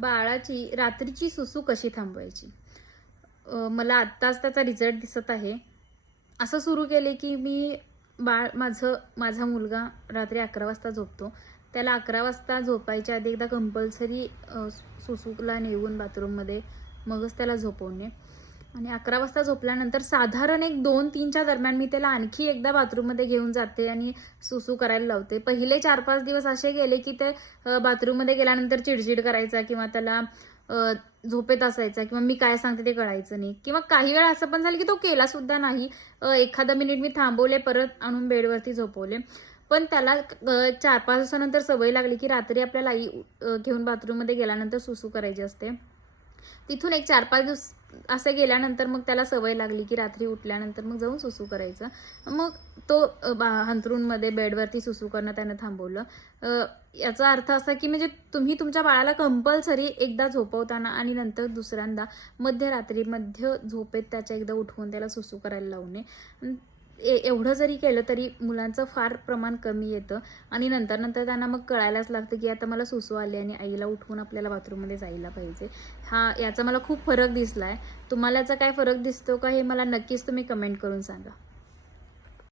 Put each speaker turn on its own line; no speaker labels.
बाळाची रात्रीची सुसू कशी थांबवायची? मला आत्ताच त्याचा रिझल्ट दिसत आहे. असं सुरू केले की मी बाळ माझं माझा मुलगा रात्री अकरा वाजता झोपतो. त्याला अकरा वाजता झोपायच्या आधी एकदा कंपल्सरी सुसूला नेऊन बाथरूममध्ये मगच त्याला झोपवणे. आणि अकरा वाजता झोपल्यानंतर साधारण एक दोन तीनच्या दरम्यान मी त्याला आणखी एकदा बाथरूममध्ये घेऊन जाते आणि सुसू करायला लावते. पहिले चार पाच दिवस असे गेले की ते बाथरूममध्ये गेल्यानंतर चिडचिड करायचा किंवा त्याला झोपेत असायचा किंवा मी काय सांगते ते कळायचं नाही. किंवा काही वेळा असं पण झालं की तो केला सुद्धा नाही. एखादा मिनिट मी थांबवले परत आणून बेडवरती झोपवले. पण त्याला चार पाच दिवसानंतर सवय लागली की रात्री आपल्याला आई घेऊन बाथरूममध्ये गेल्यानंतर सुसू करायची असते. तिथून एक चार पाच दिवस असं गेल्यानंतर मग त्याला सवय लागली की रात्री उठल्यानंतर मग जाऊन सुसू करायचं. मग तो अ, बा- बेडवरती सुसू करणं त्यानं थांबवलं. याचा अर्थ असा की म्हणजे तुम्ही तुमच्या बाळाला कंपल्सरी एकदा झोपवताना आणि नंतर दुसऱ्यांदा मध्यरात्री मध्य झोपेत त्याच्या एकदा उठवून त्याला सुसू करायला लावणे. ए- एवढं जरी केलं तरी मुलांचं फार प्रमाण कमी येतं. आणि नंतर नंतर त्यांना मग कळायलाच लागतं की आता मला सुसू आले आणि आईला उठवून आपल्याला बाथरूममध्ये जायला पाहिजे. हा याचा मला खूप फरक दिसला आहे तुम्हाला याचा काय फरक दिसतो का हे मला नक्कीच तुम्ही कमेंट करून सांगा.